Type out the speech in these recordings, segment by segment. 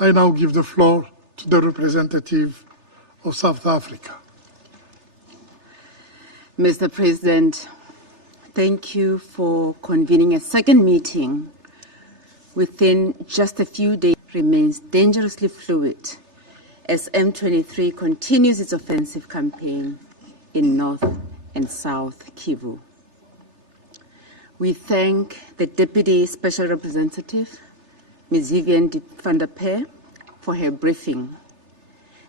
I now give the floor to the representative of South Africa. Mr. President, thank you for convening a second meeting within just a few days. Remains dangerously fluid as M23 continues its offensive campaign in North and South Kivu. We thank the Deputy Special Representative, Ms. Vivian van der Peer, for her briefing.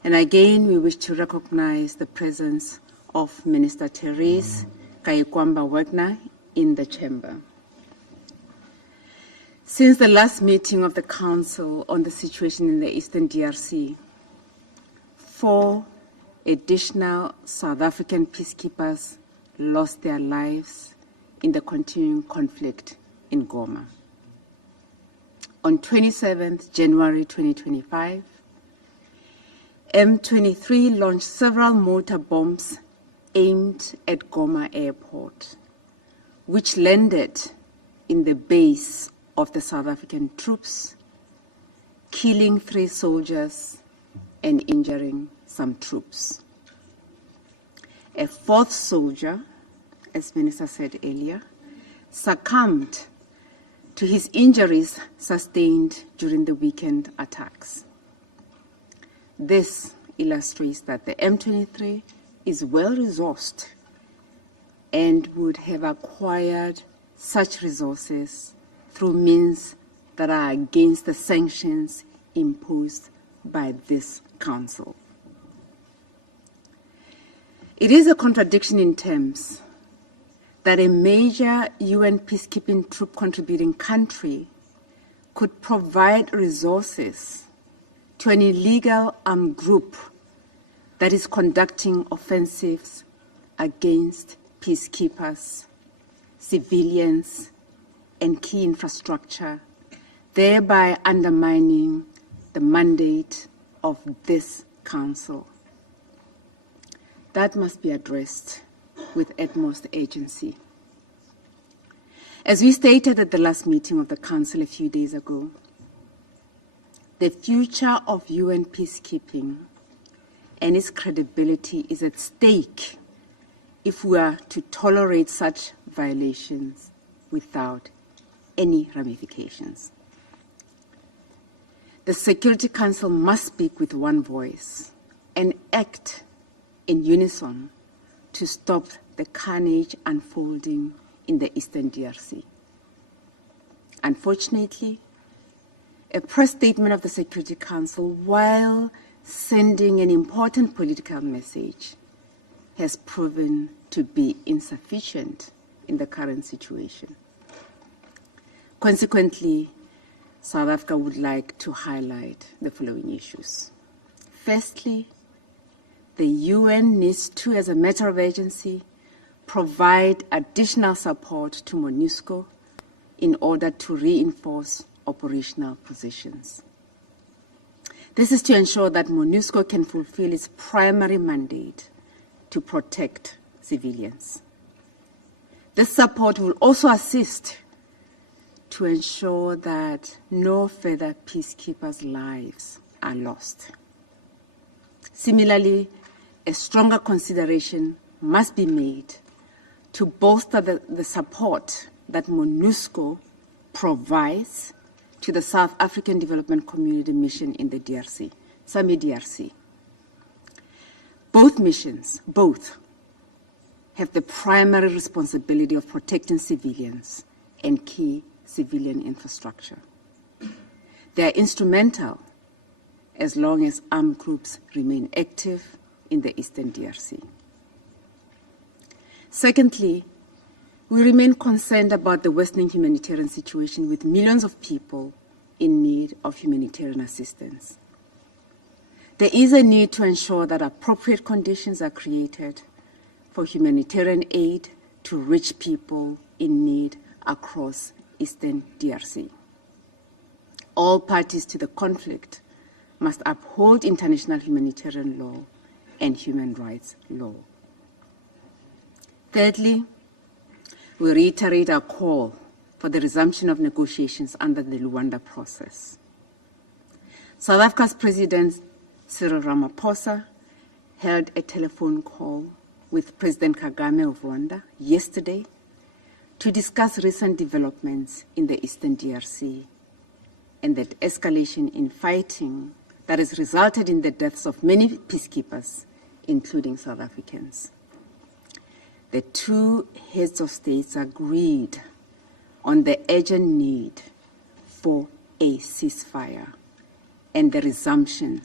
And again, we wish to recognize the presence of Minister Therese Kayikwamba-Wagner in the chamber. Since the last meeting of the Council on the situation in the Eastern DRC, 4 additional South African peacekeepers lost their lives in the continuing conflict in Goma. On 27th January 2025, M23 launched several mortar bombs aimed at Goma Airport, which landed in the base of the South African troops, killing 3 soldiers and injuring some troops. A 4th soldier, as Minister said earlier, succumbed to his injuries sustained during the weekend attacks. This illustrates that the M23 is well-resourced and would have acquired such resources through means that are against the sanctions imposed by this Council. It is a contradiction in terms that a major UN peacekeeping troop contributing country could provide resources to an illegal armed group that is conducting offensives against peacekeepers, civilians, and key infrastructure, thereby undermining the mandate of this Council. That must be addressed with utmost urgency. As we stated at the last meeting of the Council a few days ago, the future of UN peacekeeping and its credibility is at stake if we are to tolerate such violations without any ramifications. The Security Council must speak with one voice and act in unison to stop the carnage unfolding in the Eastern DRC. Unfortunately, a press statement of the Security Council, while sending an important political message, has proven to be insufficient in the current situation. Consequently, South Africa would like to highlight the following issues. Firstly, the UN needs to, as a matter of urgency, provide additional support to Monusco in order to reinforce operational positions. This is to ensure that Monusco can fulfill its primary mandate to protect civilians. This support will also assist to ensure that no further peacekeepers' lives are lost. Similarly, a stronger consideration must be made to bolster the support that Monusco provides to the South African Development Community mission in the DRC, SAMI DRC. Both missions, have the primary responsibility of protecting civilians and key civilian infrastructure. They are instrumental as long as armed groups remain active in the Eastern DRC. Secondly, we remain concerned about the worsening humanitarian situation with millions of people in need of humanitarian assistance. There is a need to ensure that appropriate conditions are created for humanitarian aid to reach people in need across Eastern DRC. All parties to the conflict must uphold international humanitarian law and human rights law. Thirdly, we reiterate our call for the resumption of negotiations under the Rwanda process. South Africa's President Cyril Ramaphosa held a telephone call with President Kagame of Rwanda yesterday to discuss recent developments in the Eastern DRC and the escalation in fighting that has resulted in the deaths of many peacekeepers, including South Africans. The two heads of states agreed on the urgent need for a ceasefire and the resumption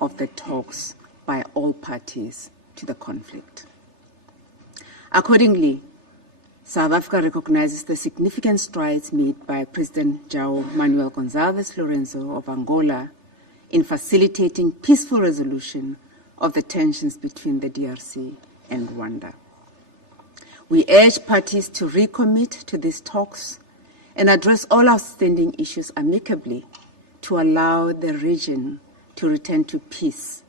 of the talks by all parties to the conflict. Accordingly, South Africa recognizes the significant strides made by President João Manuel Gonçalves Lourenço of Angola in facilitating peaceful resolution of the tensions between the DRC and Rwanda. We urge parties to recommit to these talks and address all outstanding issues amicably to allow the region to return to peace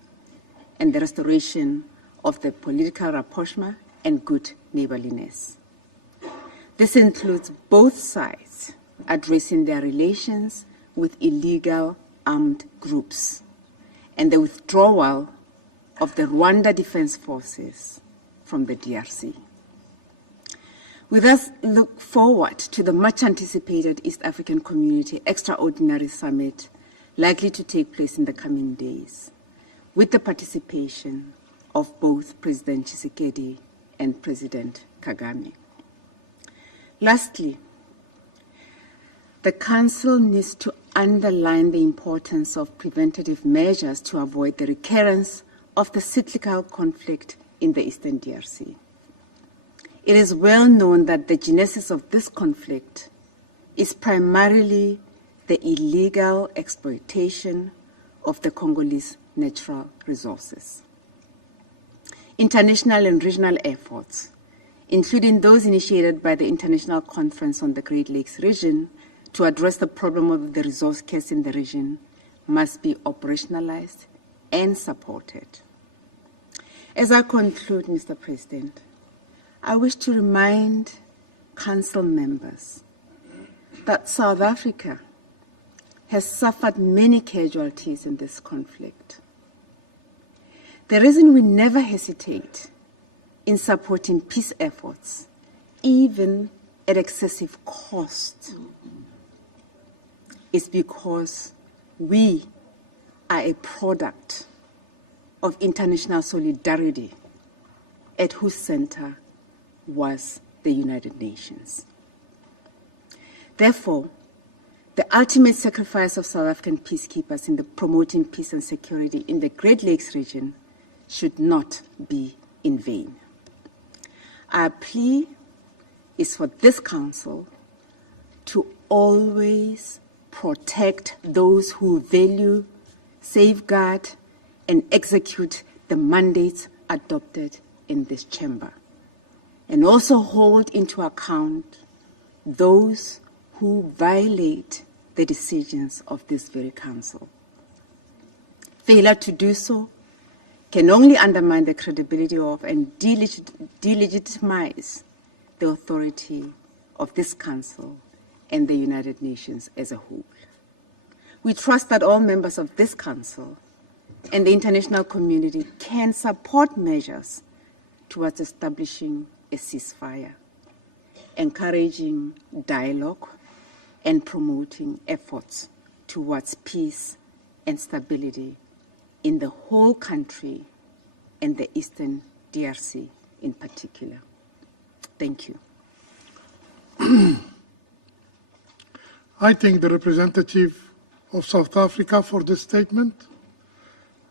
and the restoration of the political rapprochement and good neighborliness. This includes both sides addressing their relations with illegal armed groups and the withdrawal of the Rwanda Defense Forces from the DRC. We thus look forward to the much-anticipated East African Community Extraordinary Summit likely to take place in the coming days, with the participation of both President Tshisekedi and President Kagame. Lastly, the Council needs to underline the importance of preventative measures to avoid the recurrence of the cyclical conflict in the Eastern DRC. It is well known that the genesis of this conflict is primarily the illegal exploitation of the Congolese natural resources. International and regional efforts, including those initiated by the International Conference on the Great Lakes region to address the problem of the resource scarce in the region, must be operationalized and supported. As I conclude, Mr. President, I wish to remind Council members that South Africa has suffered many casualties in this conflict. The reason we never hesitate in supporting peace efforts, even at excessive cost, is because we are a product of international solidarity at whose center was the United Nations. Therefore, the ultimate sacrifice of South African peacekeepers in the promoting peace and security in the Great Lakes region should not be in vain. Our plea is for this Council to always protect those who value, safeguard, and execute the mandates adopted in this chamber, and also hold into account those who violate the decisions of this very Council. Failure to do so can only undermine the credibility of and delegitimize the authority of this Council and the United Nations as a whole. We trust that all members of this Council and the international community can support measures towards establishing a ceasefire, encouraging dialogue, and promoting efforts towards peace and stability in the whole country and the Eastern DRC in particular. Thank you. I thank the representative of South Africa for this statement.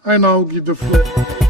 I now give the floor